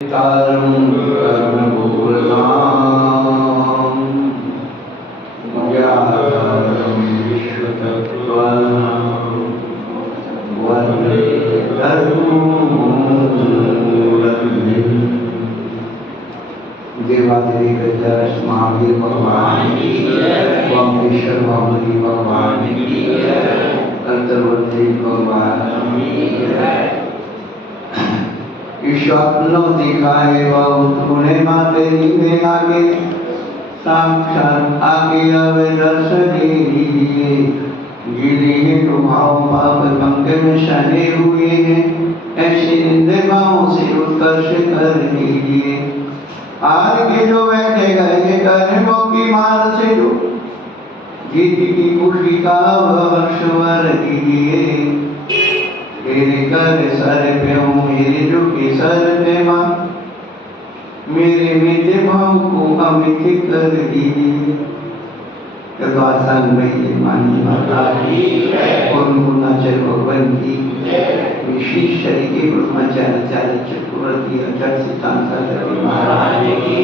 तारं कर्मपूर्णां ज्ञातारं विश्वतत्त्वानां वन्दे धर्ममूलनिधिं देवादेवी गजराज महावीर भगवान की जय, वामेश्वर महावीर भगवान की जय, अंतर्वर्ती भगवान की जय। स्वप्न दिखाए बहुने तेरी में आगे साक्षात आगे अवे दर्शने दीजिए। गिरे हैं तुम्हारो पाप पंख में सने हुए हैं, ऐसे निंदाओं से उत्कर्ष कर दीजिए। आज के जो बैठे गए कर्मों की मार से जो जीत की खुशी का हर्षवर दीजिए। मेरे कर सर पे हूँ मेरे जो के सर पे माँ, मेरे मीठे भाव को अमित कर दीजिए। कद्वासन में मानी माता की गुणगुणाचर भगवान की विशेष शरीके ब्रह्मचार्य चतुर्थी अचर सिद्धांत महाराज की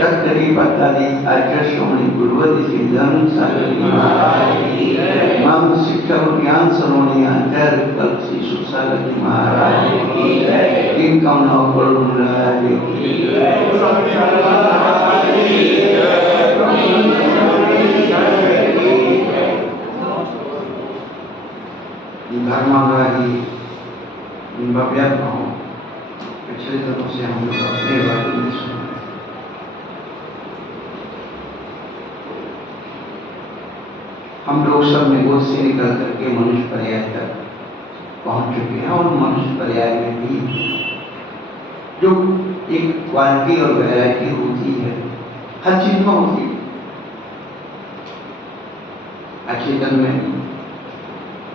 चक्री पत्तादी आचार्य श्रोमणी गुरुवती सिद्धांत सागरी महाराज की मम शिक्षा ज्ञान सरोणी आचार्य कल्प शिशु सागरी महाराज की तीन कामनाओं पर महाराज की धर्मानुरागी भव्यात्माओं पिछले दिनों से हम लोग अपने बारे में सुन रहे हैं। हम लोग सब निगोद से निकल करके मनुष्य पर्याय तक पहुंच चुके हैं, और मनुष्य पर्याय में भी जो एक क्वालिटी और वैरायटी होती है हर चीज में होती है। अचेतन में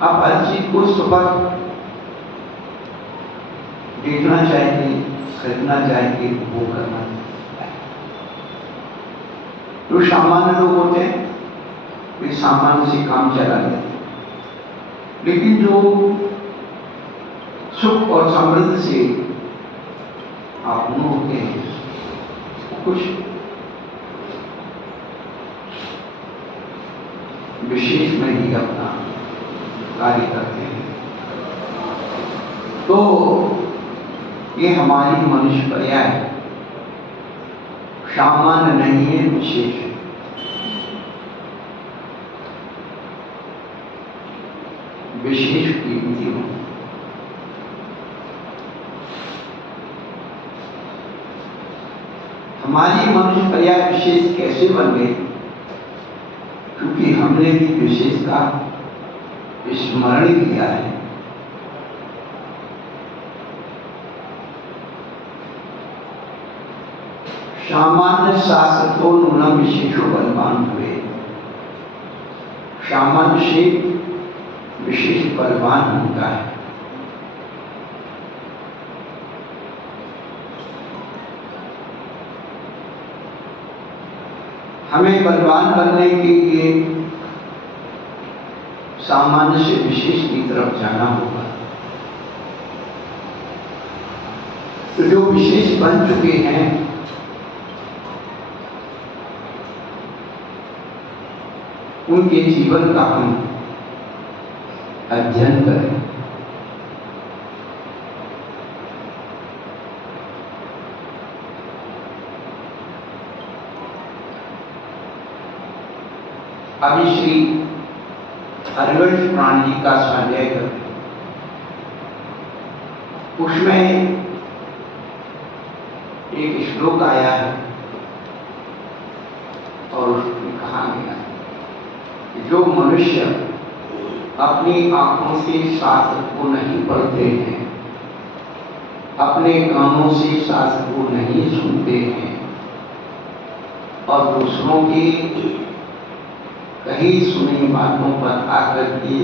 आप हर चीज को सुबह देखना चाहेंगे, खरीदना चाहेंगे, वो करना चाहेंगे। तो सामान्य लोग होते हैं वे सामान्य से काम चला लेते हैं, लेकिन जो सुख और समृद्धि से आप होते हैं कुछ विशेष में ही अपना कार्य करते हैं। तो ये हमारी मनुष्य पर्याय सामान्य नहीं है, विशेष है। विशेष कीमती हो। हमारी मनुष्य पर्याय विशेष कैसे बन गई? क्योंकि हमने भी विशेष का स्मरण किया है। सामान्य शास्त्रों नूना विशेषो बलवान हुए। सामान्य से विशेष बलवान होता है। हमें बलवान बनने के लिए सामान्य से विशेष की तरफ जाना होगा। तो जो विशेष बन चुके हैं उनके जीवन का हम अध्ययन करें। अभी श्री हरिवंश पुराण जी का स्वाध्याय करते, उसमें एक श्लोक आया है और उसमें कहा गया है कि जो मनुष्य अपनी आंखों से शास्त्र को नहीं पढ़ते हैं, अपने कानों से शास्त्र को नहीं सुनते हैं और दूसरों की कहीं सुनी बातों पर आकर के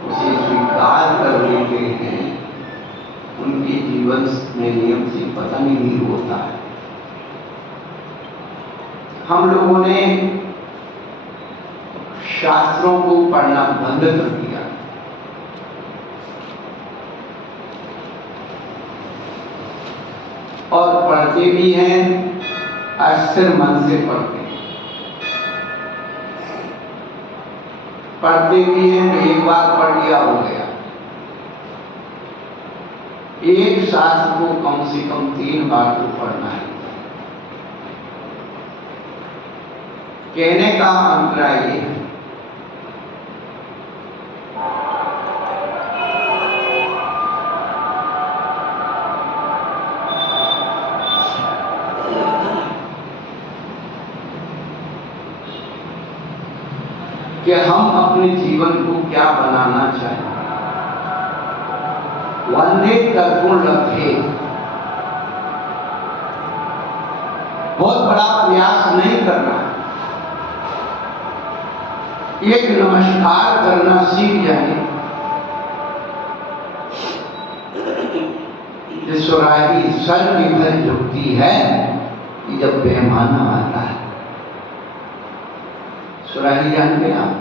उसे स्वीकार कर लेते हैं, उनके जीवन में नियम से पतन ही होता है। हम लोगों ने शास्त्रों को पढ़ना बंद कर दिया। और पढ़ते भी हैं, अस्थिर मन से पढ़ते हैं। पढ़ते भी हैं तो एक बार पढ़ लिया हो गया। एक शास्त्र को कम से कम 3 बार तो पढ़ना है। कहने का अभिप्राय ये है कि हम अपने जीवन को क्या बनाना चाहें। वंदे तत्पुरुष लक्ष्य, बहुत बड़ा प्रयास नहीं करना, एक नमस्कार करना सीख जाए। सुराही सर की भर झुकती है कि जब पैमाना आता है। सुराही जानते हैं आप,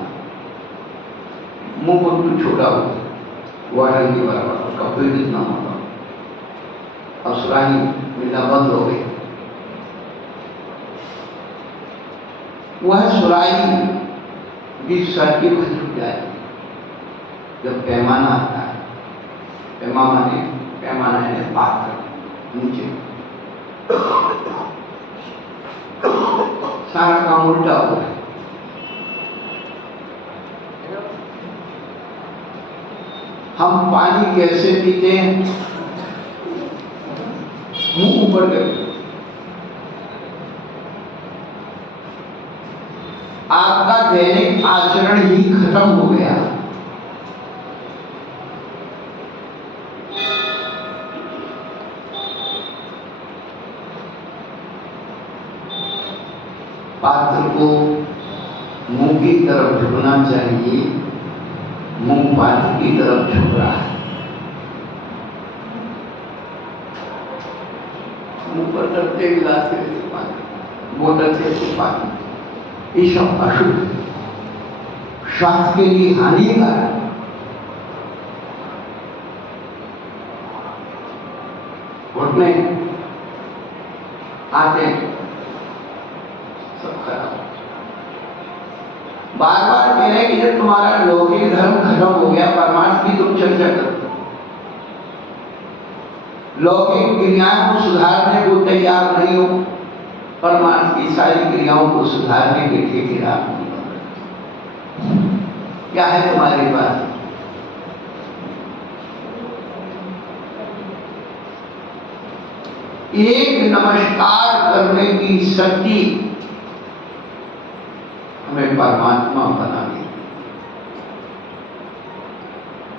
मुंह को तो छोटा होता, वाटर के बराबर, कपड़े कितना होगा। अब सुराही मिलना बंद हो गई। वह सुराही भी सर की भर झुक जाए जब पैमाना आता है। पैमाना है पात्र, नीचे सारा काम उल्टा हो रहा है। हम पानी कैसे पीते हैं? मुंह ऊपर करके। आपका दैनिक आचरण ही खत्म हो गया। पात्र को मुंह की तरफ झुकना चाहिए, मुंह पात्र की तरफ झुक रहा है। मुंह पर करते गिलास से पानी, बोतल से पानी, ये सब अशुद्ध, स्वास्थ्य के लिए हानिकारक। घुटने आते सब खराब। बार बार कह रहे हैं कि जब तुम्हारा लौकिक धर्म खत्म हो गया, परमार्थ की तुम चर्चा करो। लौकिक क्रियाओं को सुधारने को तैयार नहीं हो, परमार्थ की सारी क्रियाओं को सुधारने के ठेकेदार नहीं हो। क्या है तुम्हारे पास? एक नमस्कार करने की शक्ति हमें परमात्मा बना दी।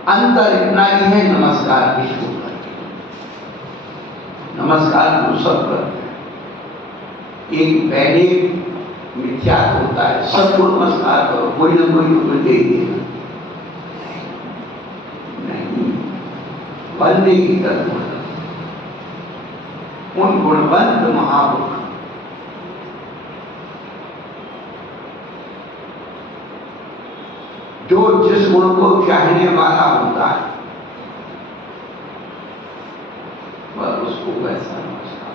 अंतर इतना ही है, नमस्कार किसको करते हैं? नमस्कार को सब करते हैं। एक वैदिक मिथ्या होता है, सबको नमस्कार करो, कोई ना कोई तो दे देगा। नहीं, वंदे की तरफ उन गुणवंत महापुरुष जो जिस गुण को चाहने वाला होता है, वह उसको वैसा नमस्कार।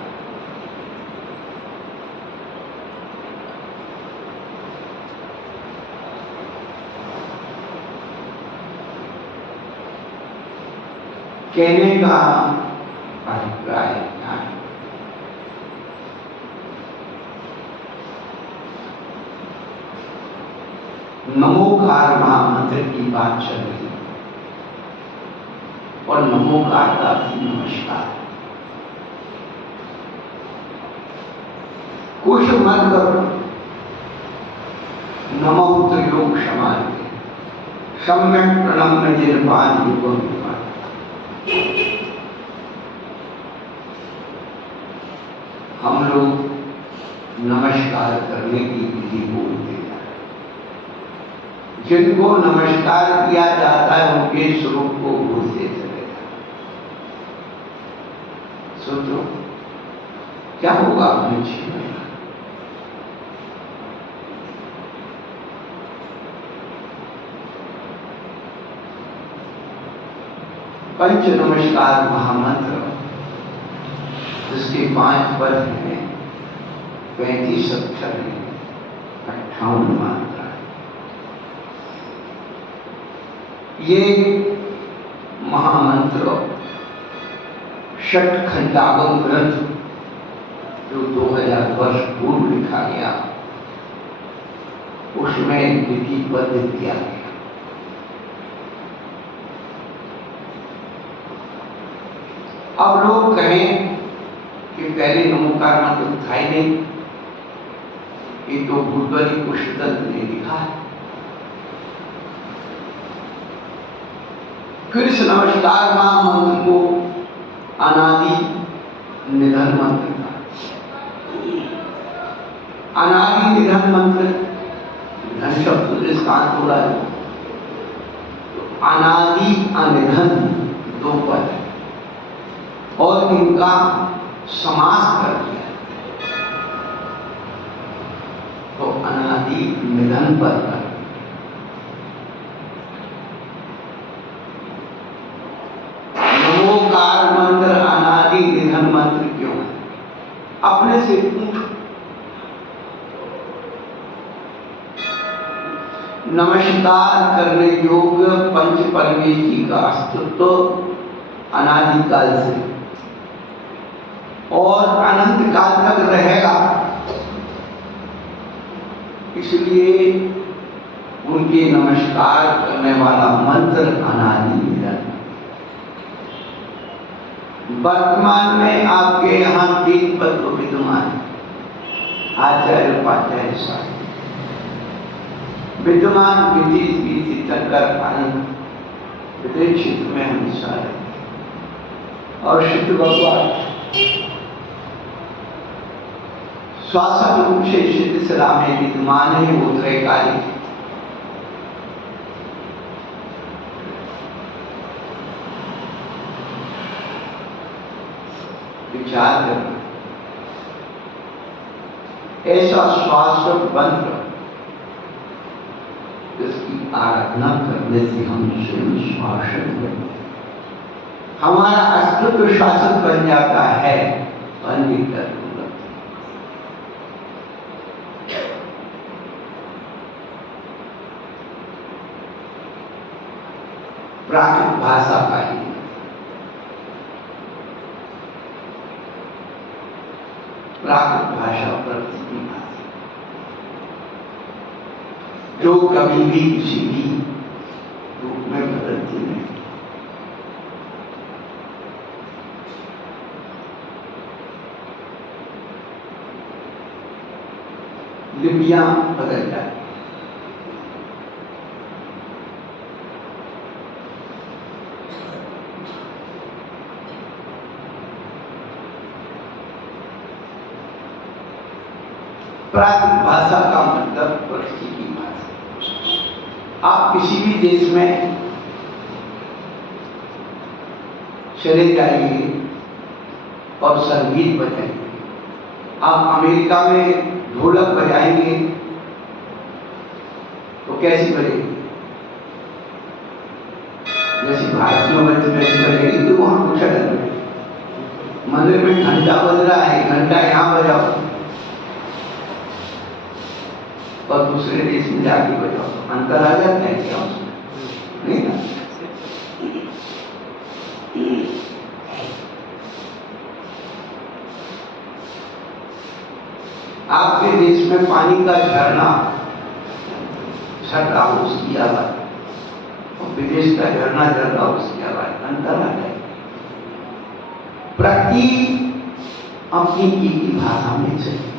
कहने का अभिप्राय क्या है? नमोकार महामंत्र की बात चल रही है और नमोकार का भी नमस्कार। कुछ मत करो, नमो त्रिलोक समाज सम्यक प्रणम्य निर्वाण युगम युगम। हम लोग नमस्कार करने की विधि बोलते हैं। जिनको नमस्कार किया जाता है उनके स्वरूप को भूलते चले जाते। सोचो क्या होगा अपने जीवन में। पंच नमस्कार महामंत्र जिसके 5 पद हैं, 35 अक्षर हैं, 58 मात्रा है। ये महामंत्र षट खंडागम ग्रंथ जो 2000 वर्ष पूर्व लिखा गया, उसमें लिपिबद्ध किया गया। अब लोग कहें कि पहले नमोकार मंत्र था ही नहीं, ये तो भूतबली कुशतंत्र ने लिखा है। फिर इस नमस्कार महामंत्र को अनादि निधन मंत्र था। अनादि निधन मंत्र, धन शब्द जिसका अर्थ हो रहा है, तो अनादि अनिधन 2 पद और इनका समास कर दिया तो अनादि निधन पद कर। नमोकार मंत्र अनादि निधन मंत्र क्यों है? अपने से पूछो। नमस्कार करने योग्य पंच परमेश्वरी का अस्तित्व अनादिकाल से और अनंत काल तक रहेगा, इसलिए उनके नमस्कार करने वाला मंत्र अनादि निधन। वर्तमान में आपके यहाँ 3 पद विद्यमान है, आचार्य उपाध्याय साहित्य विद्यमान, विधि तंकर आनंद विदेश क्षेत्र में हमेशा रहते और शुद्ध भगवान शासक रूप से सिद्ध सदा में विद्यमान है। वो त्रैकालिक विचार करना, ऐसा शाश्वत मंत्र जिसकी आराधना करने से हम स्वयं शासक बनते, हमारा अस्तित्व शासक बन जाता है। पंडित प्राकृत भाषा का ही, प्राकृत भाषा प्रकृति की भाषा, जो कभी भी किसी भी रूप में बदलती नहीं। लिपियां बदल जाती, प्राकृत भाषा का मतलब प्रकृति की भाषा। आप किसी भी देश में चले जाइए और संगीत बजाइए, आप अमेरिका में ढोलक बजाएंगे तो कैसी बजेगी? जैसी भारत में बजेगी तो वहां कुछ अलग बजेगी। मंदिर में घंटा बज रहा है, घंटा यहाँ बजाओ और दूसरे देश में जाके बजाओ, अंतर आ जाता है क्या उसमें? नहीं ना। आपके देश में पानी का झरना छटा उसकी आवाज और विदेश का झरना झरना उसकी आवाज, अंतर आ जाए। प्रति अपनी की भाषा में चाहिए।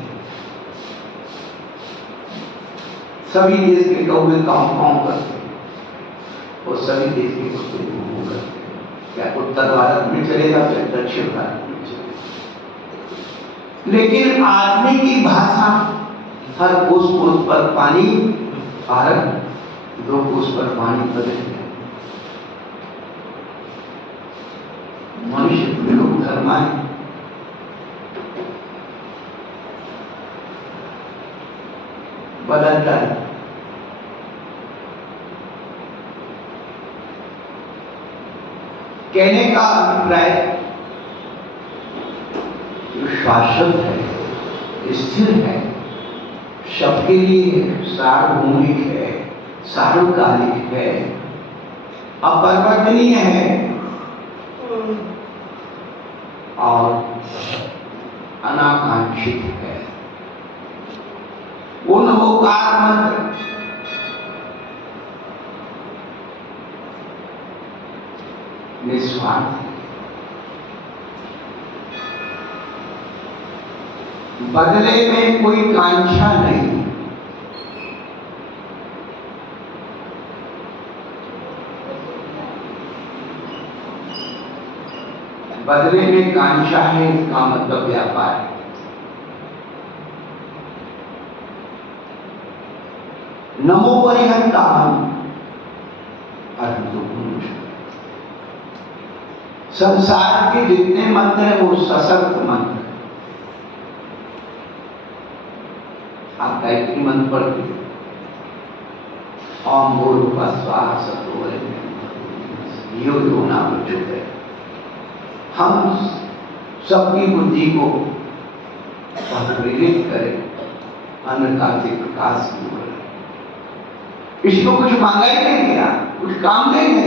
सभी देश के कौवे काम करते हैं और सभी देश के कुत्ते करते हैं। क्या उत्तर भारत में चलेगा, फिर दक्षिण भारत में चलेगा। लेकिन आदमी की भाषा हर कोस कोस पर पानी, भारत 2 कोस पर पानी बदल गया। मनुष्य लोग धर्माए बदलता है। कहने का अभिप्राय शाश्वत है, स्थिर है, सबके लिए सार्वभौमिक है, सार्वकालिक है, अपरिवर्तनीय है और अनाकांक्षित है। वो नवोकार मंत्र निस्वार्थ है, बदले में कोई कांक्षा नहीं, बदले में कांक्षा है इसका मतलब व्यापार है। नमो परिहंताहम् अरहन्तु। संसार के जितने मंत्र हैं वो सशक्त मंत्र। आप गायत्री मंत्र पढ़ते ओम भूर्भुवः स्वः सतोर्वरेण्यं यो नाम प्रचोदयात्। हम सबकी बुद्धि को प्रेरित करें अंधकार से प्रकाश की ओर। इसको कुछ मांगा ही नहीं गया, कुछ काम नहीं है,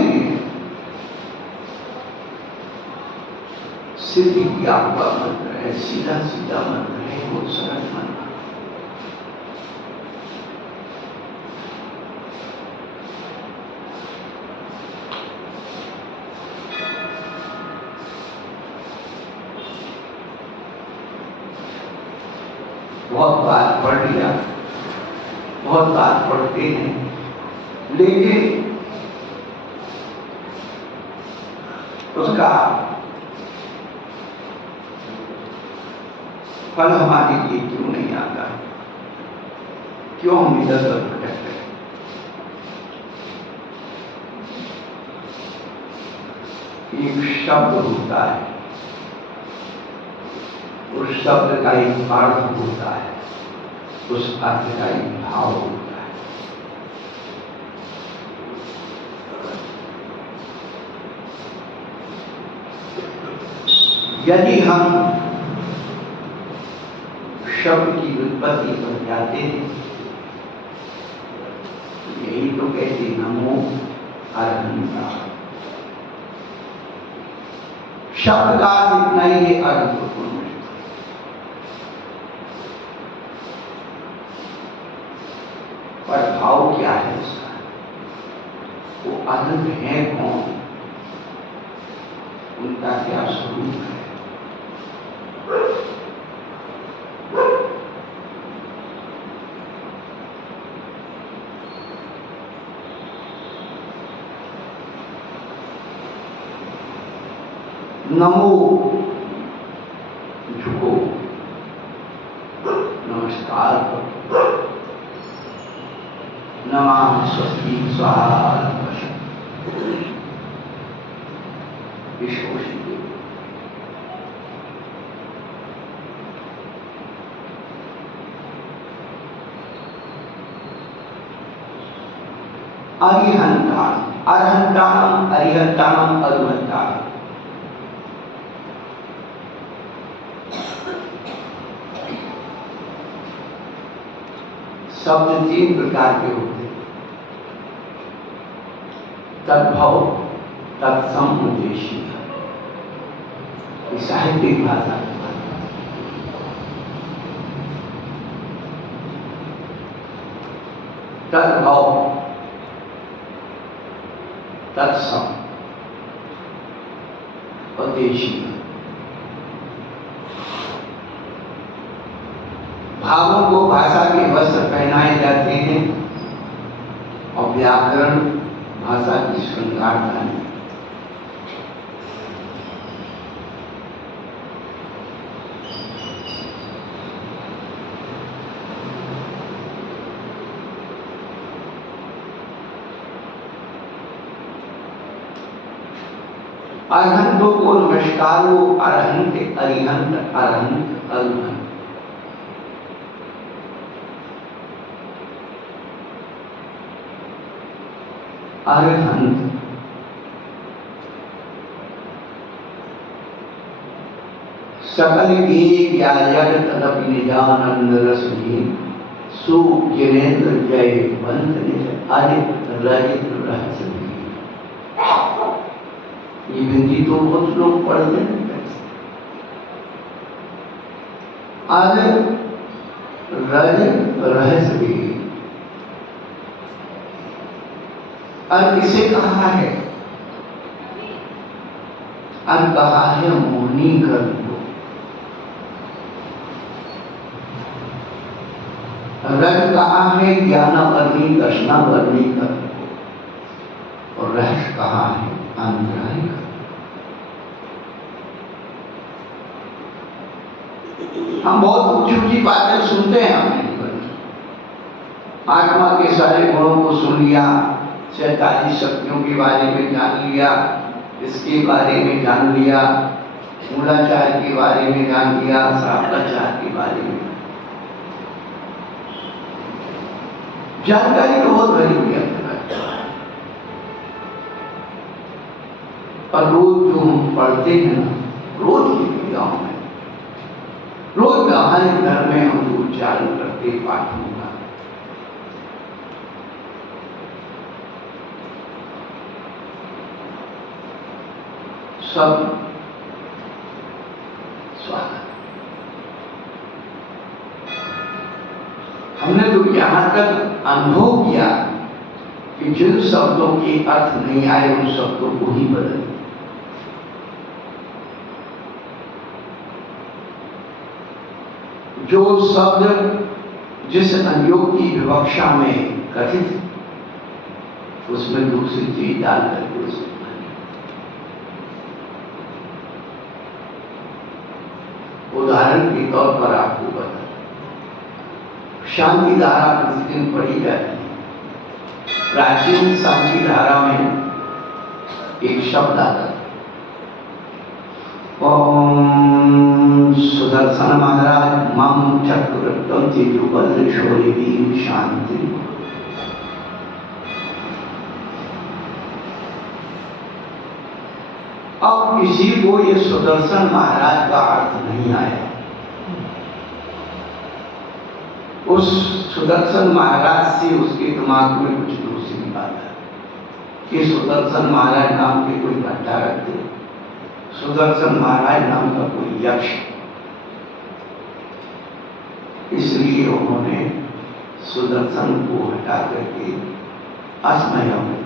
सिद्धि किया हुआ मंत्र है, सीधा सीधा मंत्र है, बहुत सरल मंत्र। बहुत बार पढ़ लिया, बहुत बार पढ़ते हैं, लेकिन उसका फल हमारे लिए क्यों नहीं आता, क्यों हम इधर उधर भटक रहे। एक शब्द होता है, उस शब्द का एक अर्थ होता है, उस अर्थ का एक भाव होता है। यदि हम शब्द की उत्पत्ति पर जाते हैं, यही तो कहते नमो अरहन्ताहम्। शब्द का इतना ही है अर्थपूर्ण, पर भाव क्या है उसका, वो अनंत है कौन, उनका क्या स्वरूप है। नमो झुको, नमस्कार करो, नमः स्वस्ति स्वाहा विश्वोषि। अरिहंताणम् अरहन्ताणम् अरिहंताणम् अरुहंताणम्। शब्द तीन प्रकार के होते हैं, तद्भव, तत्सम, उद्देशीय। साहित्यिक भाषा तद्भव, तत्सम, उद्देशीय। भावों को भाषा के वस्त्र पहनाए जाते हैं और व्याकरण भाषा की श्रृंगारता है। अरहंतों को नमस्कार हो, अरहंत, अरिहंत, अरहंत, अरुहंत। अरहंत सकल घी ज्ञान तदप निजानंद रस घी सूख जिनेन्द्र जय बंध आदित्य रहित रहस्य घी। ये बिंदी तो बहुत लोग पढ़ते हैं। आज रहस्य घी और किसे कहा है? और कहा है मुनि कर दो। रज कहा है ज्ञानावर्णी दर्शनावर्णी कर दो और रहस्य कहा है अंतराय कर। हम बहुत ऊंची ऊंची बातें सुनते हैं अपने जीवन में। आत्मा के सारे गुणों को सुन लिया, 47 शक्तियों के बारे में जान लिया, इसके बारे में जान लिया, मूलाचार के बारे में जान लिया, श्रावणाचार के बारे में जानकारी तो बहुत भरी हुई है। और रोज जो हम पढ़ते हैं ना, रोज की क्रियाओं में, रोज हर घर में हम उच्चारण करते पाठ होगा। सब स्वागत। हमने तो यहां तक अनुभव किया कि जिन शब्दों के अर्थ नहीं आए उन शब्दों को ही बदल। जो शब्द जिस अनुयोग की विवक्षा में कथित, उसमें दूसरी चीज डाल करके उसको उदाहरण के तौर पर आपको बता, शांति धारा प्रतिदिन पढ़ी जाती है। प्राचीन शांति धारा में एक शब्द आता है, ओम सुदर्शन महाराज मम चक्रवर्तम तिरुपल्लेश्वरी शांति। अब किसी को ये सुदर्शन महाराज का अर्थ नहीं आया। उस सुदर्शन महाराज से उसके दिमाग में कुछ दूसरी बात है कि सुदर्शन महाराज नाम के कोई घंटा रखते, सुदर्शन महाराज नाम का कोई यक्ष, इसलिए उन्होंने सुदर्शन को हटा करके अस्मय में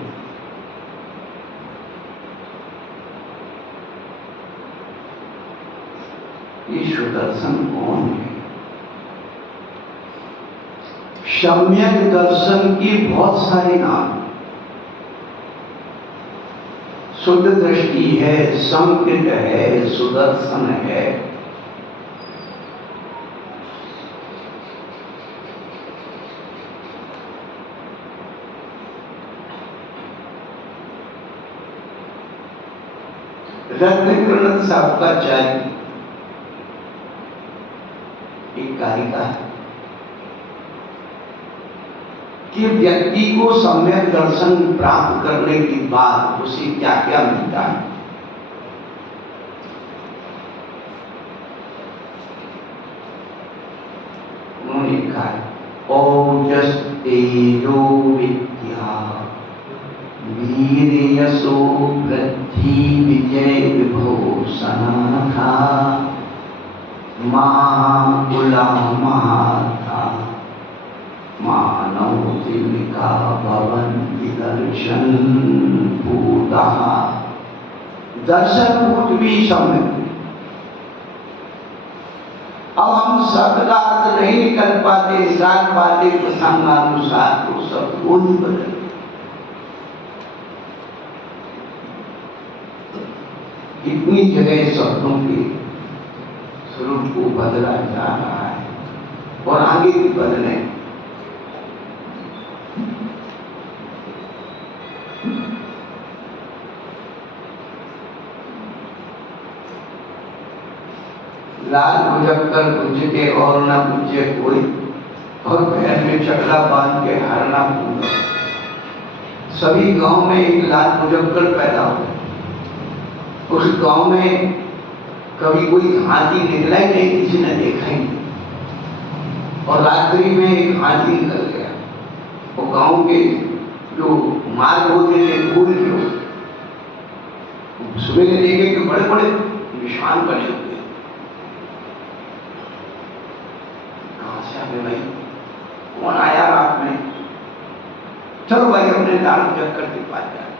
ये सुदर्शन कौन है? सम्यक दर्शन की बहुत सारे नाम, शुद्ध दृष्टि है, संकित है, सुदर्शन है। रत्नकृत शावकाचार्य एक कारिका है कि व्यक्ति को सम्यक दर्शन प्राप्त करने के बाद उसे क्या क्या मिलता है। उन्होंने कहा ओजस तेजो विद्या वीर यशो वृद्धि विजय विभूषण था महाकुला महाथा मानव तिलिका भवन दर्शन भूता। दर्शन भूत भी सम्यक। अब हम शब्द का अर्थ नहीं निकल पाते, निकाल पाते प्रसंगानुसार, तो सब को ही बदल। कितनी जगह शब्दों के स्वरूप को बदला जा रहा है और आगे भी बदले। लाल मुजफ्फर पूजते और न पूजे कोई, और पैर में चकला बांध के हरना पूजा। सभी गांव में एक लाल मुजफ्फर पैदा हुआ। उस गांव में कभी कोई हाथी निकला ही नहीं, किसी ने देखा ही नहीं। और रात्रि में एक हाथी निकल गया, वो गांव के जो मार्ग होते थे फूल के, सुबह देखे कि बड़े बड़े निशान बने हुए। कहां से आए भाई, कौन आया रात में? चलो भाई अपने दारू चक्कर के पास जाए।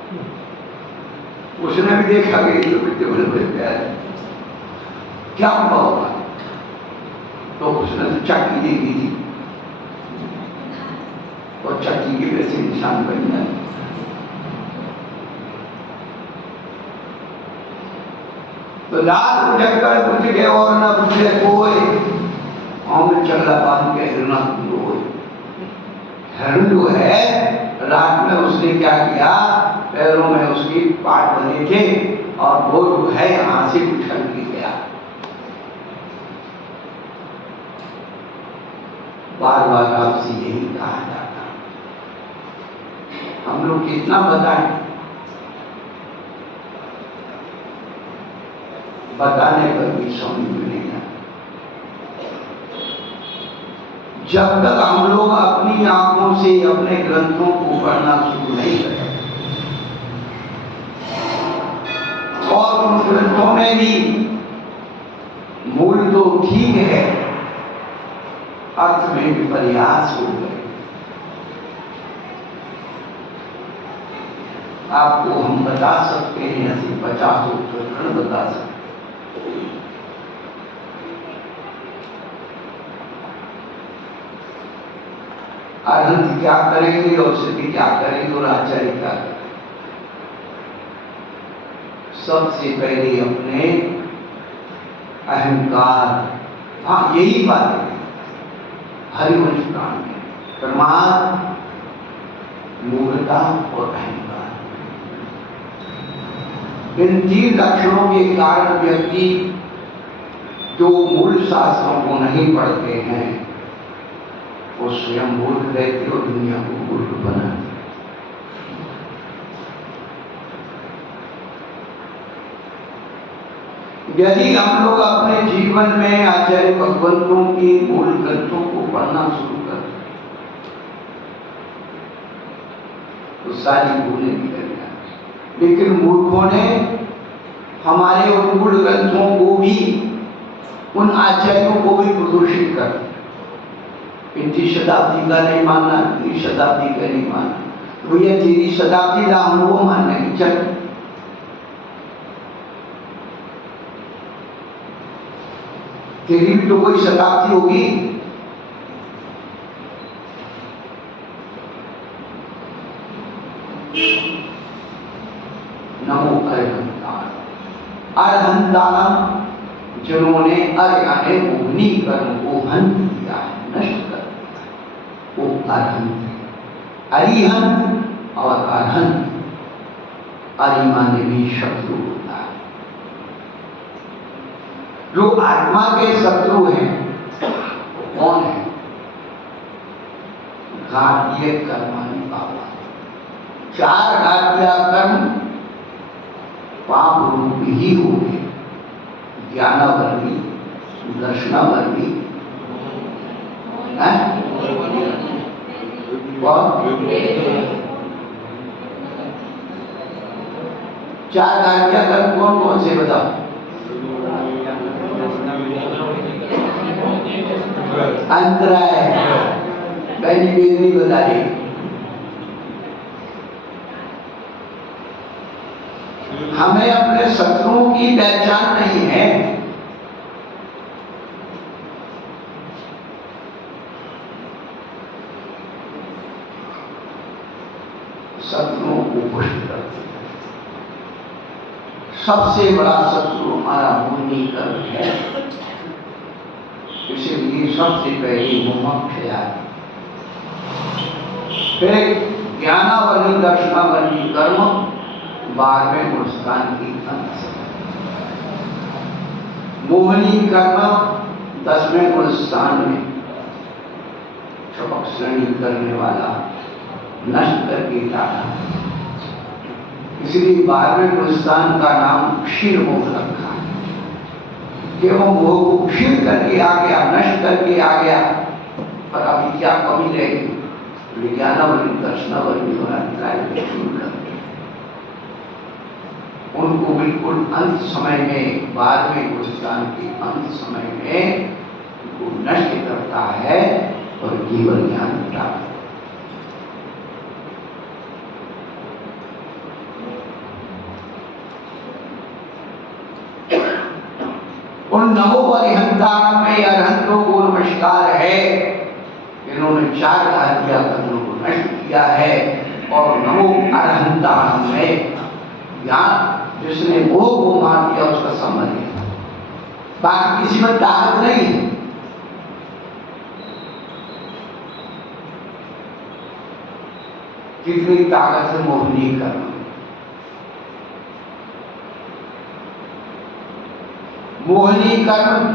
उसने भी देखा कि ये बच्चे बड़े बड़े प्यारे, क्या हुआ होगा? तो उसने तो चक्की देखी थी और चक्की के वैसे निशान बन गए। तो रात जगकर पूछ गए और न पूछे कोई, हम चगला बांध के हिरना हो। हिरण जो है रात में उसने क्या किया, पैरों में उसकी पाट बने थे और वो जो है यहां से उछल के गया। बार बार आपसे यही कहा जाता, हम लोग कितना बताएं, बताने पर भी समझ में नहीं आता। जब तक हम लोग अपनी आंखों से अपने ग्रंथों को पढ़ना शुरू नहीं करें और उन ग्रंथों में भी मूल तो ठीक है, अर्थ में भी प्रयास हो गए। आपको हम बता सकते हैं, ऐसे 50 उदाहरण बता सकते हैं। अरहंत क्या करेंगे और सिद्धि क्या करेंगे और आचार्य क्या करेंगे? सबसे पहले अपने अहंकार, हाँ यही बात है हरिवंश पुराण में, प्रमाद, मूर्खता और अहंकार, इन 3 लक्षणों के कारण व्यक्ति जो मूल शास्त्रों को नहीं पढ़ते हैं वो स्वयं मूर्ख रहते और दुनिया को मूर्ख बनाते। यदि हम लोग अपने जीवन में आचार्य भगवंतों की मूल ग्रंथों को पढ़ना शुरू कर तो सारी भूलें निकल जाती। लेकिन मूर्खों ने हमारे उन मूल ग्रंथों को भी, उन आचार्यों को भी प्रदूषित कर दिया। 20वीं शताब्दी का नहीं मानना, 20वीं शताब्दी का नहीं मानना, भैया 3वीं शताब्दी का हम वो मानने की चल। तेरी भी तो कोई शताब्दी होगी। नमो अरहंतान, अरहंतान जिन्होंने अर्याने मोहनी कर्म को हन किया है, नष्ट कर दिया, वो अरहंत। अरिहंत और अरहंत, अरिमाने भी शत्रु होता है। जो आत्मा के शत्रु हैं कौन है? घातीय कर्मानि पापा, 4 घातीय कर्म पाप रूप ही होंगे। ज्ञानावर्णी, दर्शनावर्णी और 4 घातीय कर्म कौन कौन से बताओ? अंतराय, पहली बेदनी बता रही। हमें अपने शत्रुओं की पहचान नहीं है। शत्रुओं को पुष्ट करते हैं। सबसे बड़ा शत्रु हमारा मोहिनी कर्म है, इसलिए सबसे पहले मुमुक्षया, फिर ज्ञानावर्णी, दर्शनावर्णी कर्म, 12वें गुणस्थान की अंत से मोहनी कर्म 10वें गुणस्थान में चपक श्रेणी करने वाला, नष्ट करके डाला। इसलिए 12वें गुणस्थान का नाम क्षीर मोह रखा है। कि वो मोह को क्षीण करके आ गया, नष्ट करके आ गया, पर अभी क्या कमी रहेगी? विज्ञानवली दर्शनावली और अध्याय उनको बिल्कुल अंत समय में, बाद में गुरुस्थान के अंत समय में उनको नष्ट करता है और केवल ज्ञान प्राप्त। उन नमो अरिहंतारम में अरहंतों को नमस्कार है। इन्होंने 4 आज्ञा कर्मों को नष्ट किया है। और नमो अरहंतारम में ज्ञान, जिसने मोह को मार दिया उसका संबंध है, बाकी किसी में ताकत नहीं है। कितनी ताकत है मोहनी कर्म। मोहनी कर्म,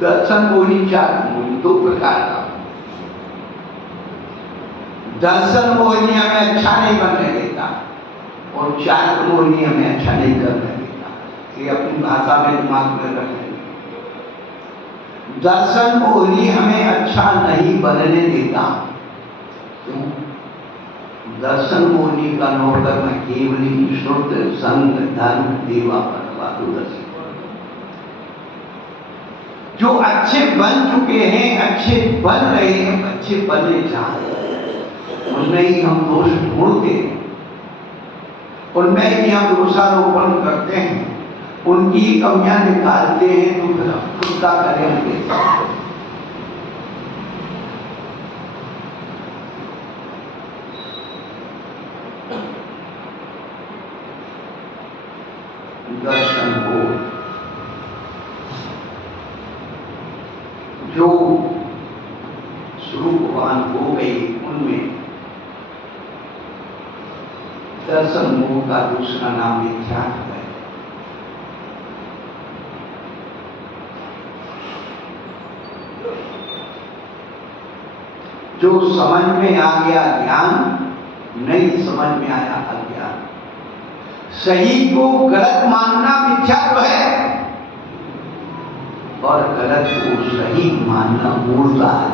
दर्शन मोहनी, चार मोहनी, 2 प्रकार का। दर्शन मोहनी हमें अच्छा नहीं बनने देता और चार मोहनी हमें अच्छा नहीं करने देता। ये अपनी भाषा में दिमाग में रखें। दर्शन मोहनी हमें अच्छा नहीं बनने देता। क्यों? दर्शन मोहनी का नोकर में केवली श्रुत संग धर्म देवा पर जो अच्छे बन चुके हैं, अच्छे बन रहे हैं, अच्छे बनने जा रहे हैं, उनमें ही हम दोष ढूंढते हैं, उनमें ही हम दोषारोपण करते हैं, उनकी कमियां निकालते हैं, तो फिर हम खुद का करेंगे। दर्शन को जो स्वरूपवान हो गई, उनमें दर्शन मोह का दूसरा नाम मिथ्या है। जो समझ में आ गया ज्ञान, नहीं समझ में आया अज्ञान। सही को गलत मानना मिथ्या है और गलत को सही मानना मूर्खता है।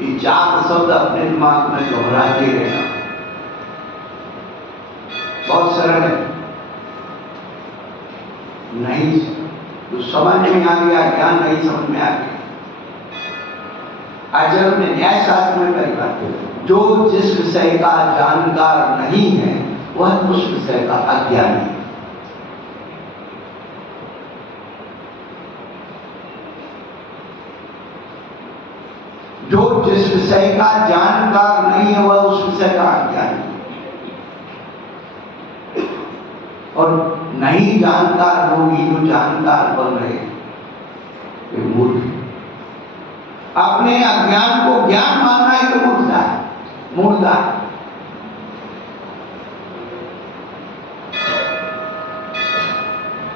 ये 4 शब्द अपने दिमाग में दोहराते रहना, बहुत सरल है। नहीं तो समझ में आ गया ज्ञान, नहीं समझ में आ गया। आचार्य ने न्याय शास्त्र में कई बात, जो जिस विषय का जानकार नहीं है वह उस विषय का अज्ञानी है। जो जिस विषय का जानकार नहीं है वह उस विषय का अज्ञानी है। और नहीं जानकार लोग ही जो जानकार बन रहे हैं, ये मूर्ख। अपने अज्ञान को ज्ञान मानना ही तो मूर्खता है, मूर्खता।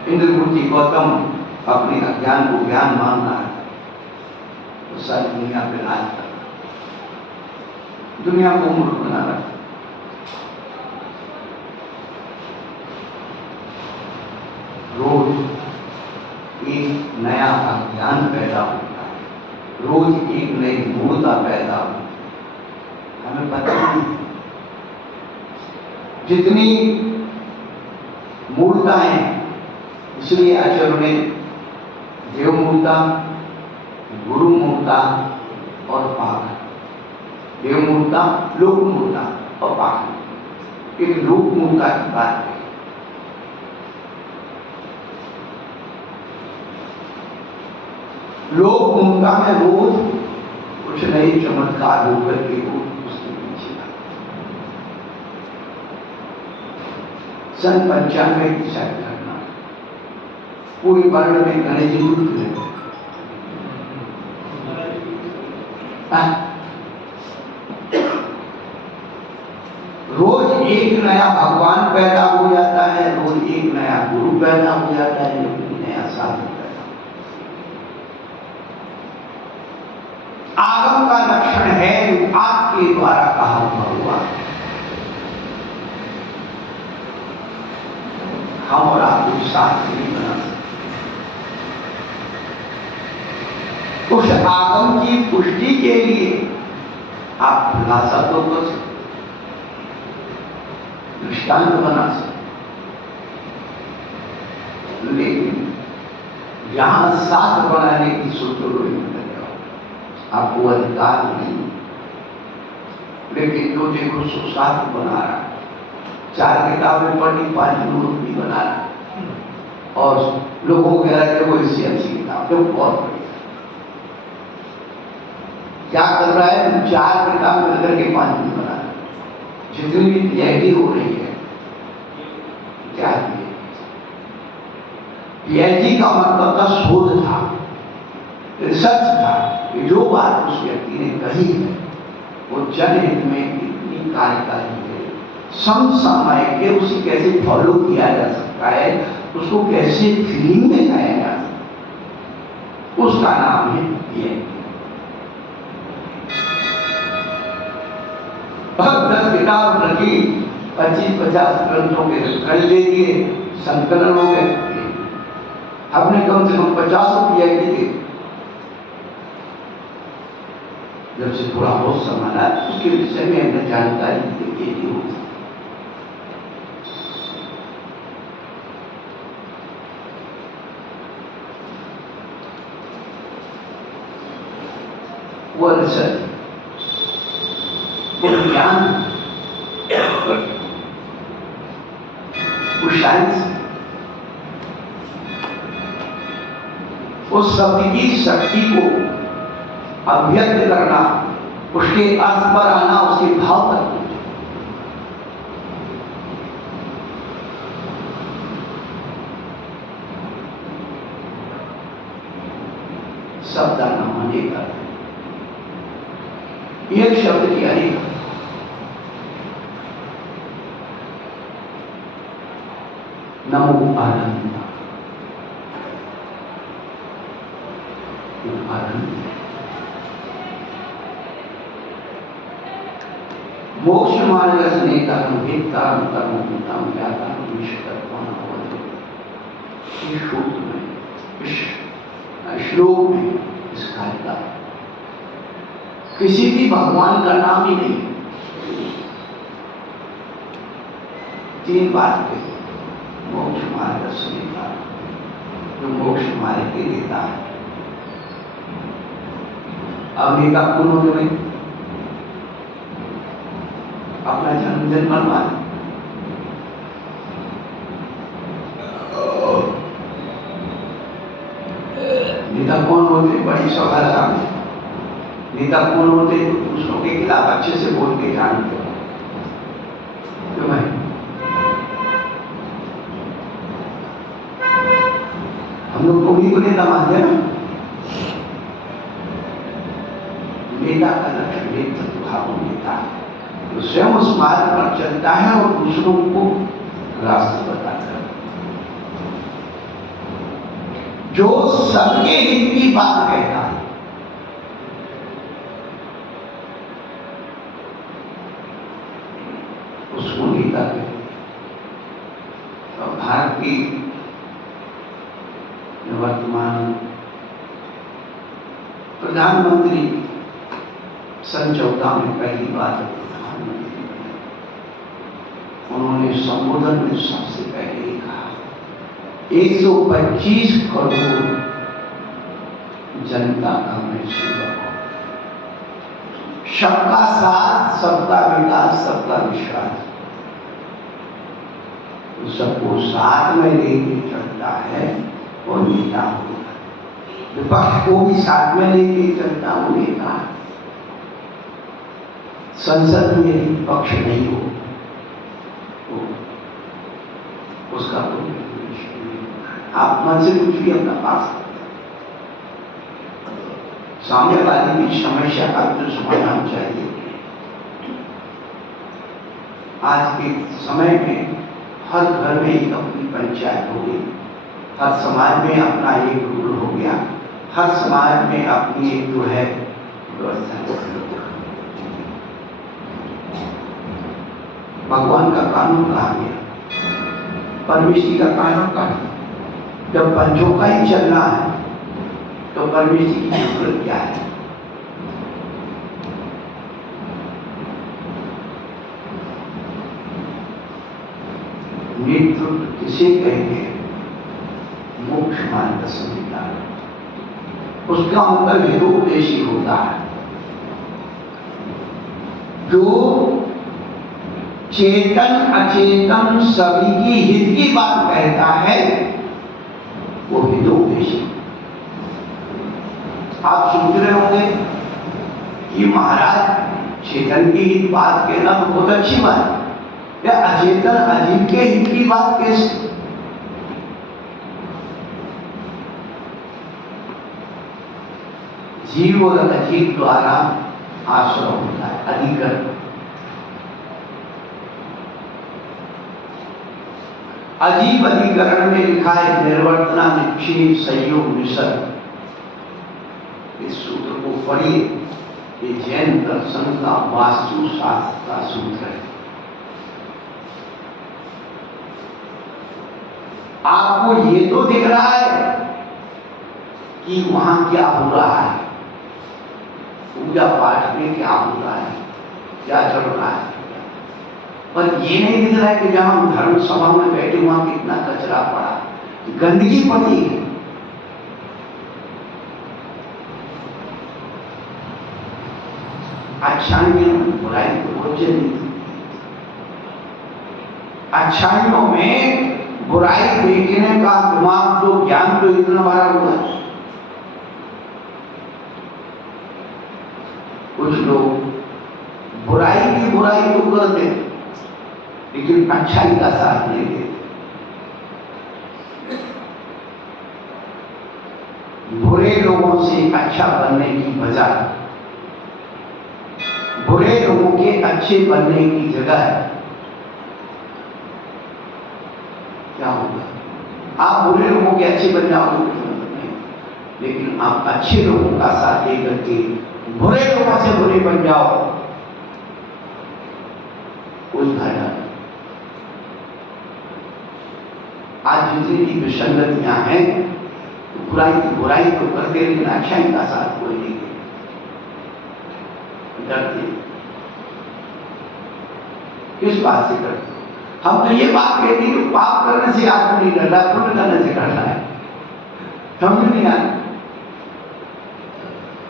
इंद्रमूर्ति गौतम अपने अज्ञान को ज्ञान मानना है तो सारी दुनिया पे राज करना, दुनिया को मूर्ख बनाना। रोज एक नया अज्ञान पैदा होता है, रोज एक नई मूर्खता पैदा होती है, हमें पता नहीं। जितनी मूर्खताएं, इसलिए आचार्य ने देव मूर्खता, गुरु मूर्खता और पाखंड, देव मूर्खता, लोक मूर्खता और पाखंड, एक लोक मूर्खता की बात है। लोक मूर्खता में रोज कुछ नई चमत्कार होकर के उसके पीछे सन 95 की शायद घटना, पूरी वर्ल्ड में गणेश जी रुक गए। रोज एक नया भगवान पैदा हो जाता है, रोज एक नया गुरु पैदा हो जाता है, नया साधन पैदा। आगम का लक्षण है आपके द्वारा कहा हुआ। हम और आप साथ नहीं बना सकते। उस आगम की पुष्टि के लिए आप खुलासा तो कर सकते, दृष्टांत बना सकते, लेकिन जहां शास्त्र बनाने की सोचों आपको अधिकार नहीं। लेकिन जो देखो सो शास्त्र बना रहा, 4 किताबें पढ़ी, 5 नोट भी बना रहा, और लोगों को कह रहा है वो इससे अच्छी किताब जो बहुत बड़ी क्या कर रहा है, 4 किताब मिलकर के 5 भी बना रहा। जितनी भी पीएचडी हो रही है, क्या पीएचडी का मतलब था शोध था, रिसर्च था कि जो बात उस व्यक्ति ने कही है वो जनहित में कितनी कार्यकारी है, समसामयिक है, उसे कैसे फॉलो किया जा सकता है, उसको कैसे फीलिंग में लाया जा सकता है, उसका नाम है पीएचडी। 10 किताब रखी, 25-50 ग्रंथों के रख दे दिए, संकलन हो गए, हमने कम से कम 50 पीएचडी के। जब से थोड़ा बहुत संभाला उसके विषय में हमने जानकारी दी हो। वो रिसर्च, वो ज्ञान, वो साइंस, उस शब्द की शक्ति को अभ्यक्त करना, उसके अर्थ पर आना, उसके भाव तक पहुंचना। शब्द आना मानेगा, एक शब्द की अनेक, नमो आनंद, आनंद मोक्ष मार्ग स्नेता भेदता कर्म पिता ज्ञाता इस सूत्र में, इस श्लोक में, इस कार्य का किसी भी भगवान का नाम ही नहीं। 3 बात कही, मोक्ष मार्ग स्नेता, जो मोक्ष मार्ग के देता है। अब नेता कौन हो गए, अपना जन्मदिन मनवा, नेता कौन होते, बड़ी सभा सामने नेता कौन होते, दूसरों के खिलाफ अच्छे से बोल के जानते हो, क्यों भाई? हम लोग उन्हीं को नेता मानते हैं। नेता का लक्षण नेतृत्व भाव नेता तो स्वयं उस मार्ग पर चलता है और दूसरों को रास्ता बताता है, जो सबके हित की बात कहता है। उसको नेता कहते हैं। तो भारत की वर्तमान प्रधानमंत्री सन 14 में पहली बार प्रधानमंत्री बने, उन्होंने संबोधन में सबसे पहले ही कहा 125 करोड़ जनता का मैं सेवक हूं, सबका साथ, सबका विकास, सबका विश्वास, सबको साथ में लेके चलता है वो नेता होगा। विपक्ष को भी साथ में लेके चलता वो नेता है। संसद में विपक्ष नहीं हो तो उसका कोई आप मन से कुछ भी अपना पास करते, सामने वाले की समस्या का जो समाधान चाहिए। आज के समय में हर घर में एक अपनी पंचायत हो गई, हर समाज में अपना एक रूल हो गया, हर समाज में अपनी एक जो है व्यवस्था। भगवान का कानून कहा गया, परमेश्वरी का कानून कहा। जब पंचों का ही चलना है तो परमेश्वर की जरूरत क्या है? नेतृत्व किसे कहेंगे? मोक्ष मार्ग संहिता, उसका मतलब हितोपदेशी होता है, जो चेतन अचेतन सभी की हित की बात कहता है, वो हितोपदेशी। आप सोच रहे होंगे कि महाराज चेतन की हित बात कहना तो बहुत अच्छी बात, या अचेतन अजीब के हित की बात कैसे? जीव और अजीव द्वारा आश्रय होता है, अधिकरण। अजीब अधिकरण में लिखा है निर्वर्तना निक्षेप संयोग निषद। इस सूत्र को पढ़िए, ये जैन दर्शन का वास्तु शास्त्र का सूत्र है। आपको ये तो दिख रहा है कि वहां क्या हो रहा है, पूजा पाठ में क्या हो रहा है, क्या चल रहा है, पर ये नहीं दिख रहा है कि जहां हम धर्म सभा में बैठे वहां कितना कचरा पड़ा, गंदगी पड़ी है। अच्छाइयों में बुराई को रोजे नहीं, अच्छाइयों में बुराई देखने का दिमाग तो ज्ञान तो इतना भरा हुआ है। कुछ लोग बुराई की बुराई तो करते हैं, लेकिन अच्छाई का साथ नहीं देते। बुरे लोगों से अच्छा बनने की बजाय बुरे लोगों के अच्छे बनने की जगह क्या होगा? आप बुरे लोगों के अच्छे बन जाओगे नहीं, लेकिन आप अच्छे लोगों का साथ लेकर के बुरे लोगों से बुरे बन जाओ, कोई फायदा नहीं। आज जितनी भी विसंगतियां हैं, बुराई की बुराई तो करते, लेकिन अच्छाई का साथ कोई नहीं डरते। किस बात से डरते? हम तो ये बात कहते हैं कि पाप करने से आदमी नहीं डरता, पुण्य करने से डरता है। समझ नहीं आता।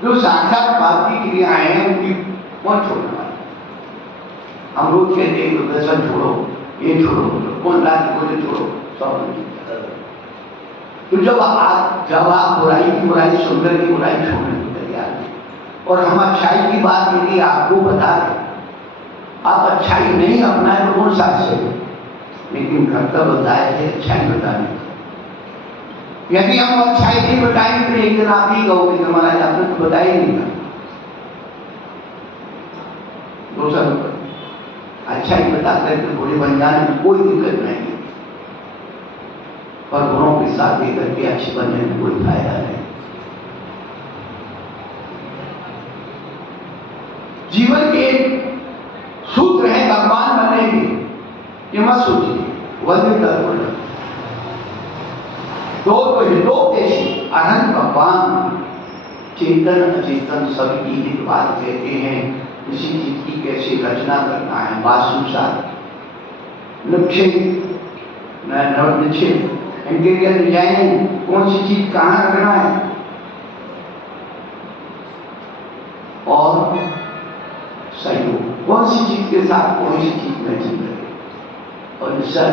जो साक्षात पाप की क्रियाएं हैं उनकी कौन छोड़ने वाला? हम रोज कहते हैं व्यसन छोड़ो, ये छोड़ो, कौन रात को छोड़ो, सब। तो जब आप बुराई की बुराई, सुंदर की बुराई छोड़ने को तैयार हैं, और हम अच्छाई की बात यदि आपको बता दें, आप अच्छाई नहीं अपनाए तो कौन साथ से? लेकिन कर्तव्य बताए थे अच्छाई बताने। यदि हम अच्छाई नहीं बताएंगे तो एक दिन आप ही कहोगे हमारा आपने तो बताया ही नहीं था। दूसरा अच्छाई बताते तो बुरे बन जाने में कोई दिक्कत नहीं है, पर गुणों के साथ लेकर के अच्छे बनने में कोई फायदा नहीं। जीवन के सूत्र है भगवान बनने के, ये मत सोचिए वंदे तत्व दो तो हितोपदेशी अनंत भगवान चेतन अचेतन सबकी हित बात कहते हैं। किसी चीज की कैसे रचना करना है, वास्तुशास्त्र, निक्षेप, इंटीरियर डिजाइनिंग, कौन सी चीज कहाँ रखना है, और सहयोग, कौन सी चीज के साथ कौन सी चीज मैचिंग करे, और निश्चय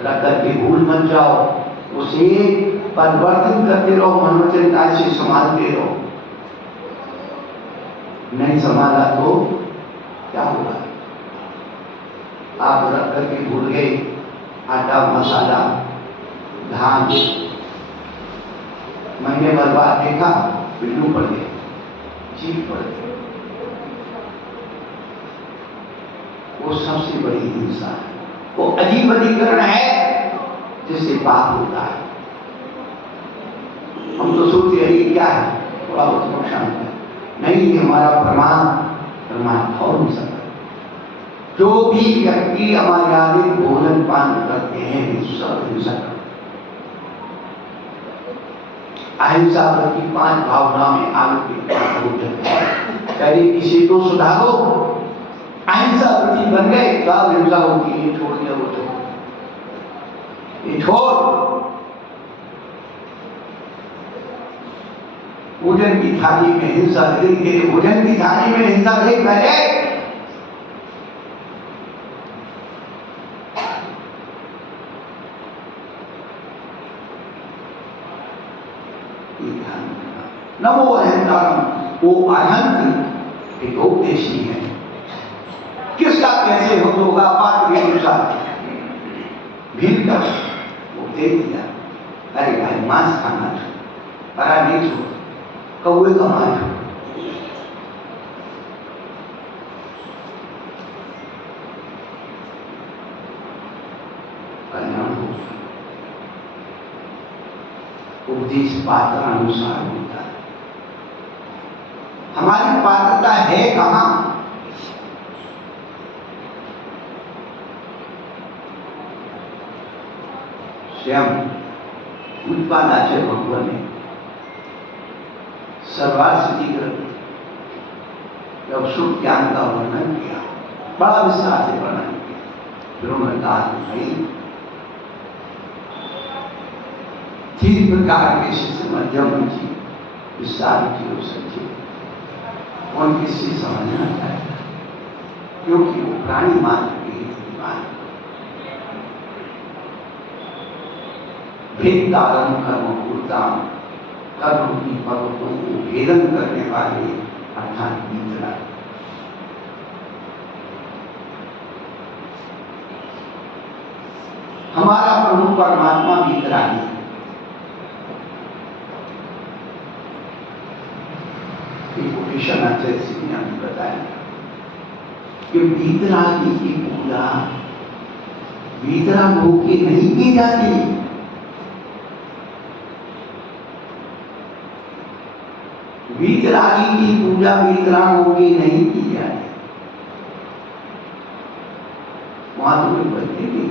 रख करके भूल मत जाओ, उसे परिवर्तन करते रहो, मनोचनता से संभालते रहो। नहीं संभाला तो क्या होगा? आप रख करके भूल गए आटा, मसाला, धान, महीने भर बाद देखा पिल्लू पड़ गए, चीज पड़ गई। वो सबसे बड़ी हिंसा है, वो अजीब अधिकरण है जिससे पाप होता है। हम तो सोचते हैं ये क्या है, थोड़ा बहुत नुकसान है, नहीं, हमारा प्रमाण हो नहीं सकता। जो भी व्यक्ति अमर्यादित भोजन पान करते हैं सब हिंसक। अहिंसा की 5 भावना में आगे पहले इसे तो सुधारो, अहिंसा वृत्ति बन गए, तब हिंसा होती है, छोड़ दिया वो तो ये छोड़। भोजन की थाली में हिंसा धीरे धीरे, भोजन की थाली में हिंसा देख पहले नमो अहंकारम, वो अनंत एक उपदेशी है। किसका कैसे हो होगा पात्र के अनुसार भीतर वो दे दिया। अरे भाई मांस खाना छोड़, बड़ा नहीं छोड़, कौए का मांस छोड़। कल्याण हो, उपदेश पात्र अनुसार होता है। हमारी पात्रता है कहां? स्वयं उत्पादाचार्य भगवान ने सर्वासिद्धि जब सुख ज्ञान का वर्णन किया, बड़ा विस्तार से वर्णन किया, फिर उन्होंने कहा भाई 3 प्रकार के शिष्य मध्यम जी विस्तार की हो सके, कौन किससे समझना चाहेगा, क्योंकि वो प्राणी मात्र के विद्वान भेदारम कर्म पूर्ताम, कर्म की पर्वतों को भेदन करने वाले अर्थात वीतराग। हमारा प्रभु परमात्मा वीतरागी है। उपनिषद आचार्य सिंह ने हमें बताया कि वीतरागी की पूजा वीतराग होके नहीं की जाती। वीतरागी की पूजा वीतरागों की नहीं की जाती। वहां तो कोई बच्चे नहीं,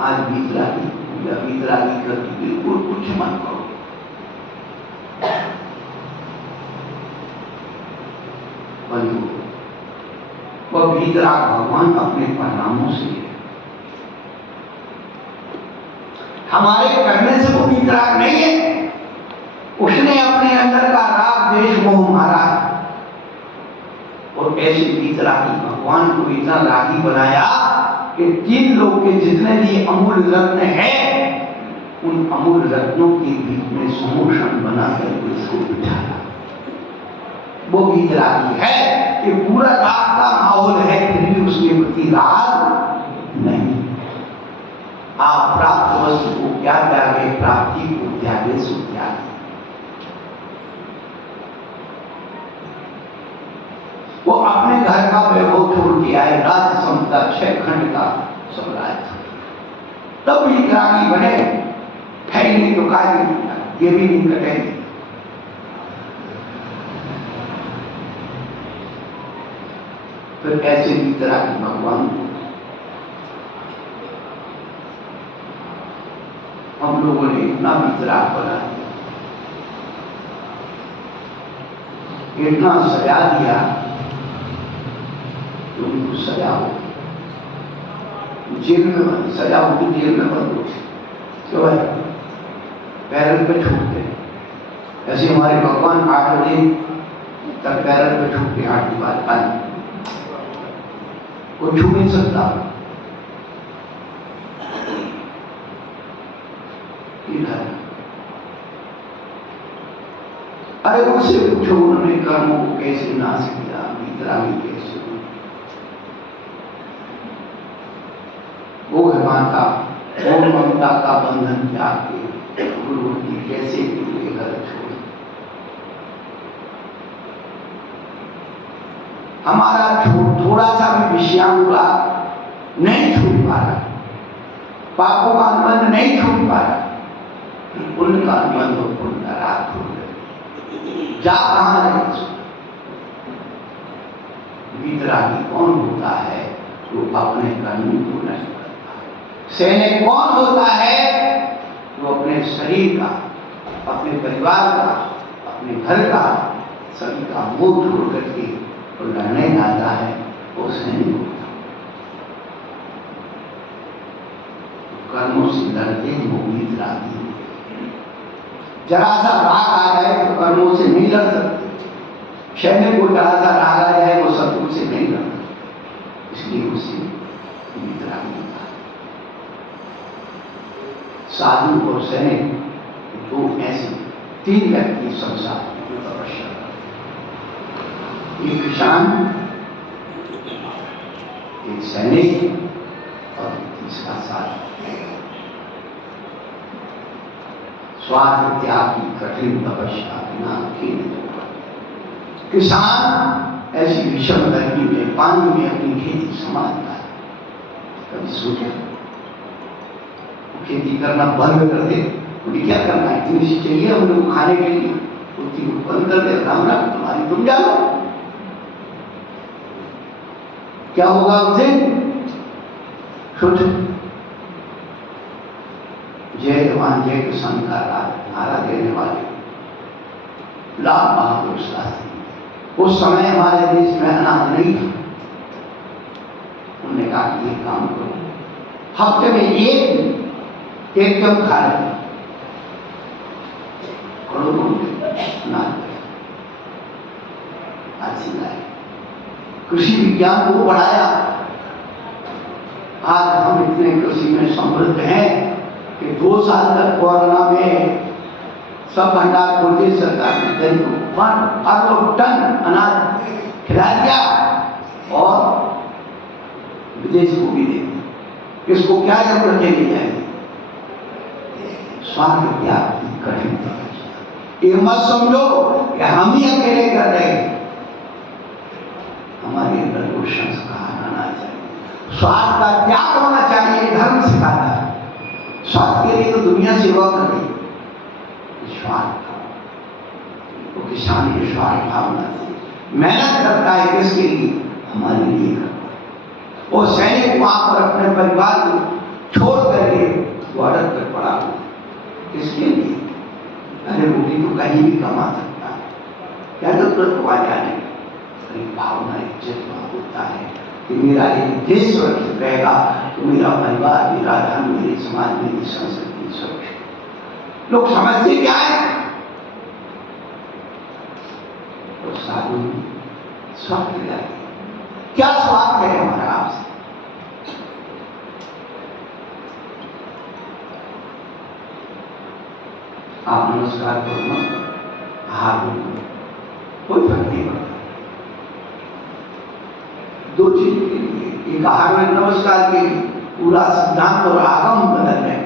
आज वीतरागी की पूजा वीतरागी करके बिल्कुल कुछ मत करो। वह वीतराग भगवान अपने परिणामों से है, हमारे करने से वो वीतराग नहीं है। उसने अपने अंदर का राग द्वेष मोह मारा और ऐसे वीतरागी भगवान को इतना रागी बनाया कि 3 लोग के जितने भी अमूल्य रत्न हैं, उन अमूल्य रत्नों के बीच में सुमोषण बनाकर उसको बिठाया। वो वीतरागी है कि पूरा राग का माहौल है, फिर भी उसके प्रति राग नहीं। आप प्राप्त वस्तु को क्या त्यागे, प्राप्ति को त्यागे सो त्यागे। वो अपने घर का वैभव छोड़ के आए, राज्य संपदा 6 खंड का साम्राज्य, तब वीतरागी बने। है नहीं तो कार्य ये भी नहीं कटेंगे। फिर ऐसे वीतरागी भगवान को हम लोगों ने इतना वीतराग बना दिया, इतना सजा दिया, उनको सजा हो, जेल में बंद, सजा होती जेल में बंद हो, क्यों है पैरल पे छूटते। ऐसे हमारे भगवान 8 दिन तक पैरल पे छूटते, 8 के बाद आए, वो छू नहीं सकता। अरे उनसे पूछो उन्होंने कर्मों को कैसे नाश किया, वीतरागी कैसे हुई। वो है माता और ममता का बंधन त्याग के गुरु की कैसे पूरे घर छोड़े। हमारा थोड़ा सा भी विषयांगुला नहीं छूट पा रहा, पापों का अनुबंध नहीं छूट पा रहा, पुण्य का अनुबंध और पुण्य रात हो जा कहां रहे। वीतरागी कौन होता है? जो अपने कर्मों को नहीं करता है। सैनिक कौन होता है? जो अपने शरीर का अपने परिवार का, अपने घर का, सभी का मोह छोड़ करके वो लड़ने जाता है, वो सैनिक होता है। कर्मों से लड़ते मोहित रागी, जरा सा राग आ जाए तो कर्मों से नहीं लड़ सकते। सैनिक को जरा सा राग आ जाए वो शत्रु से नहीं लड़ता, इसलिए उसे वितरागी होता है। साधु और सैनिक दो ऐसे तीन व्यक्ति संसार में तपस्या करते, एक किसान, एक सैनिक और तीसरा साधु। स्वार्थ त्याग की कठिन तपस्या बिना खेल। किसान ऐसी भीषण गर्मी में पानी में अपनी खेती संभालता है, कभी सोचा खेती करना बंद कर दे, उन्हें क्या करना है, इतनी सी चाहिए हम लोग खाने के लिए, उतनी बंद कर दे, राम राम तुम्हारी तुम जानो क्या होगा उसे। सोचो, जय जवान जय किसान का नारा देने वाले लाल बहादुर शास्त्री, उस समय हमारे देश में अनाज नहीं था। उन्होंने कहा कि ये काम करो, हफ्ते में एक कम खा रहे कृषि विज्ञान को बढ़ाया। आज हम इतने कृषि में समृद्ध हैं कि 2 साल तक कोरोना में सब भंडार खोल के सरकार ने गरीब को 1 अरब टन अनाज खिला दिया और विदेश को भी दे दिया। इसको क्या जरूरत है नहीं जाएगी। स्वार्थ त्याग की कठिन तपस्या। ये मत समझो कि हम ही अकेले कर रहे हैं, हमारे अंदर वो संस्कार आना चाहिए। स्वार्थ का त्याग होना चाहिए, धर्म सिखाता है। स्वार्थ के लिए तो दुनिया सेवा कर रही है, स्वार्थ वो किसान की स्वार्थ भावना से मेहनत करता है, किसके लिए, हमारे लिए करता है। वो सैनिक वहां पर अपने परिवार को छोड़ करके बॉर्डर पर पड़ा हुआ, किसके लिए, अरे रोटी तो कहीं भी कमा सकता है, क्या जरूरत हुआ जाने। भावना इज्जत होता है कि मेरा एक देश सुरक्षित रहेगा तो मेरा परिवार, मेरा धर्म, मेरे समाज, मेरी संस्कृति सुरक्षित। लोग समझते क्या है, तो साधु स्वार्थ क्या स्वार्थ है हमारा आपसे। आप नमस्कार करो, हाथ कोई फर्क नहीं पड़ता। 2 चीज के लिए, एक आहार में नमस्कार के लिए पूरा सिद्धांत और आगम बदल है।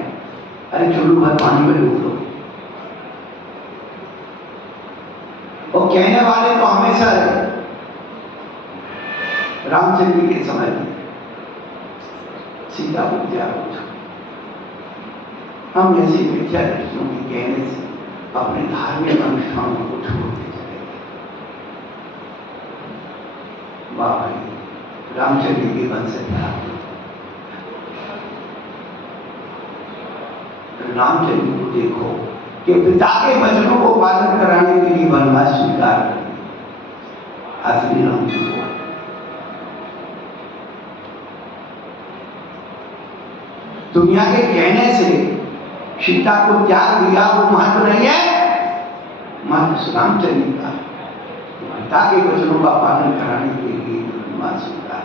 अरे चुल्लू भर पानी में डूब लो। और कहने वाले तो हमेशा रामचंद्र के समय में सीता को त्याग हो। हम ऐसी मिथ्या दृष्टियों के कहने से अपने धार्मिक अनुष्ठानों को छोड़ते चले गए। वाह भाई, रामचंद्र के वंश से रामचंद्र को देखो कि पिता के वचनों को पालन कराने के लिए वनवास स्वीकार कर असली रामचंद्र को दुनिया के कहने से सीता को त्याग दिया, वो महत्व नहीं है। महत्व रामचंद्र का पिता के वचनों का पालन कराने के लिए वनवास स्वीकार।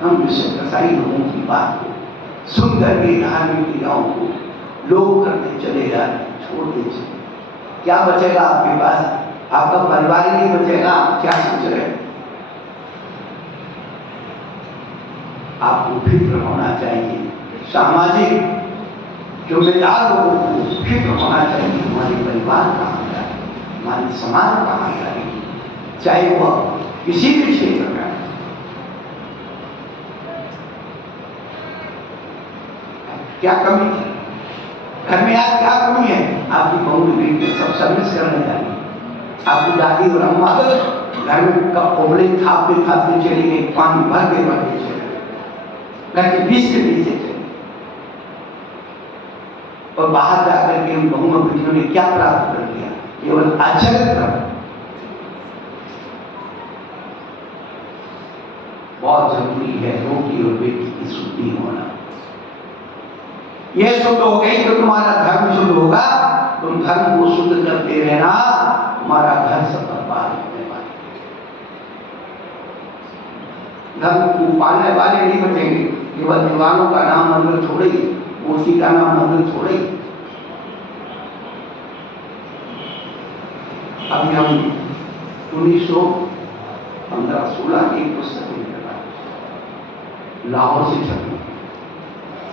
हम विश्व कसाई लोगों की बात को सुंदर के धार्मिक क्रियाओं को लोग करते चले जाते, छोड़ते चले, क्या बचेगा आपके पास? आपका परिवार ही नहीं बचेगा। आप क्या सोच रहे हैं? आपको फिक्र होना चाहिए, सामाजिक जिम्मेदार लोगों को फिक्र होना चाहिए, हमारे परिवार कहाँ जाए, हमारे समाज कहाँ जाएगी, चाहे वह किसी भी क्षेत्र में। क्या कमी थी घर में? आज क्या कमी है? आपकी बहू बेटी सब सर्विस करने जाएगी, आपकी दादी और अम्मा घर में कप ओबले थापते थापते चली गई, पानी भर के चले, घर के बीच के पीछे चले। और बाहर जाकर के उन बहुओं बेटियों ने क्या प्राप्त कर लिया? केवल अचरित्र। बहुत जरूरी है रोगी और बेटी की शुद्धि होना। यह शुद्ध हो गई तो तुम्हारा धर्म शुद्ध होगा। तुम धर्म को शुद्ध करते रहना, तुम्हारा घर सब बर्बाद होने वाला। धर्म को पालने वाले नहीं बचेंगे। केवल दीवानों का नाम मंदिर थोड़े ही, मूर्ति का नाम मंदिर थोड़े ही। अभी हम 1915-16 की पुस्तक लाहौर से छपी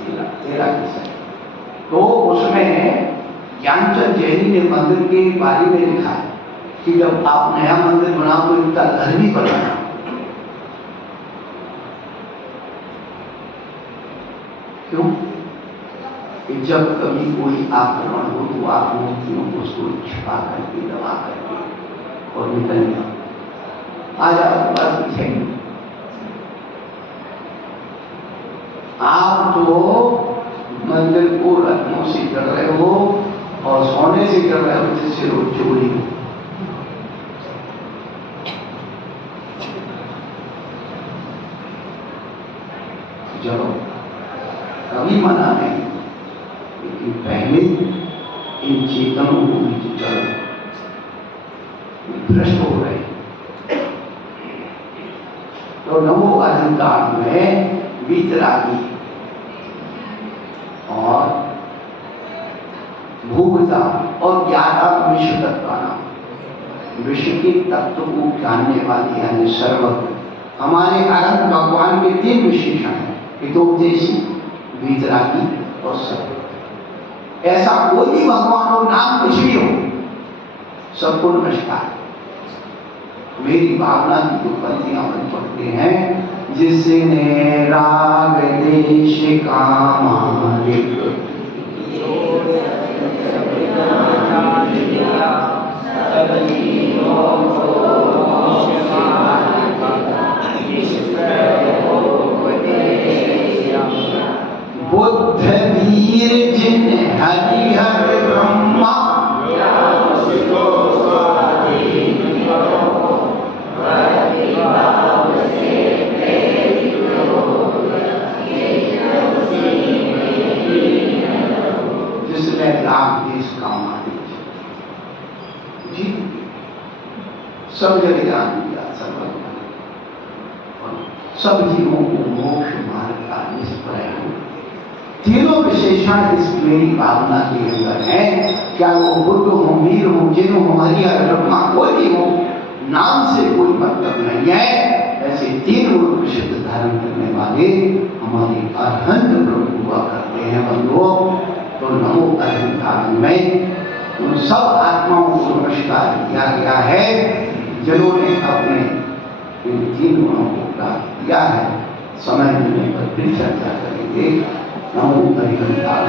13 की सदी। तो उसमें ज्ञानचंद जैनी ने मंदिर के बारे में लिखा है कि जब आप नया मंदिर बनाओ तो इतना घर भी बनाना। क्यों? कि जब कभी कोई आक्रमण हो तो आप मूर्तियों को उसको छिपा करके दबा करके और निकल जाओ, आ जाओ बस पीछे। आप तो मंदिर को रत्नों से कर रहे हो और सोने से कर रहे हो, जिससे रोज चोरी हो। चलो कभी मना नहीं, लेकिन पहले इन चेतनों को भी चलो भ्रष्ट हो रहे। तो नवो अहंकार में वीतरागी और भूखता और ज्ञाता विश्व तत्वाना, विश्व के तत्व को जानने वाली यानी सर्वज्ञ। हमारे अनंत भगवान के 3 विशेषण हैं, हितोपदेशी, वीतरागी और सर्वज्ञ। ऐसा कोई भी भगवान हो, नाम कुछ भी हो, सबको नमस्कार। मेरी भावना की जो पंक्तियां हम पढ़ते हैं, जिसने राग देश का मालिक बुद्ध वीर जिन हरिहर ब्रह्मा सब जगह जान दिया, सब जीवों को मोक्ष मार्ग का निष्प्रय हो। तीनों विशेषण इस मेरी भावना के अंदर है। क्या वो बुद्ध हो, वीर हो, जिन हो, हरिहर ब्रह्मा, कोई भी हो, नाम से कोई मतलब नहीं है। ऐसे 3 रूप विशुद्ध धारण करने वाले हमारे अरहंत प्रभु हुआ करते हैं बंधुओं। तो नमो अहंकार में उन सब आत्माओं को नमस्कार किया गया है जिन्होंने अपने इन 3 गुणों को प्राप्त किया है। समय मिलने पर फिर चर्चा करेंगे। नमो अहंकार।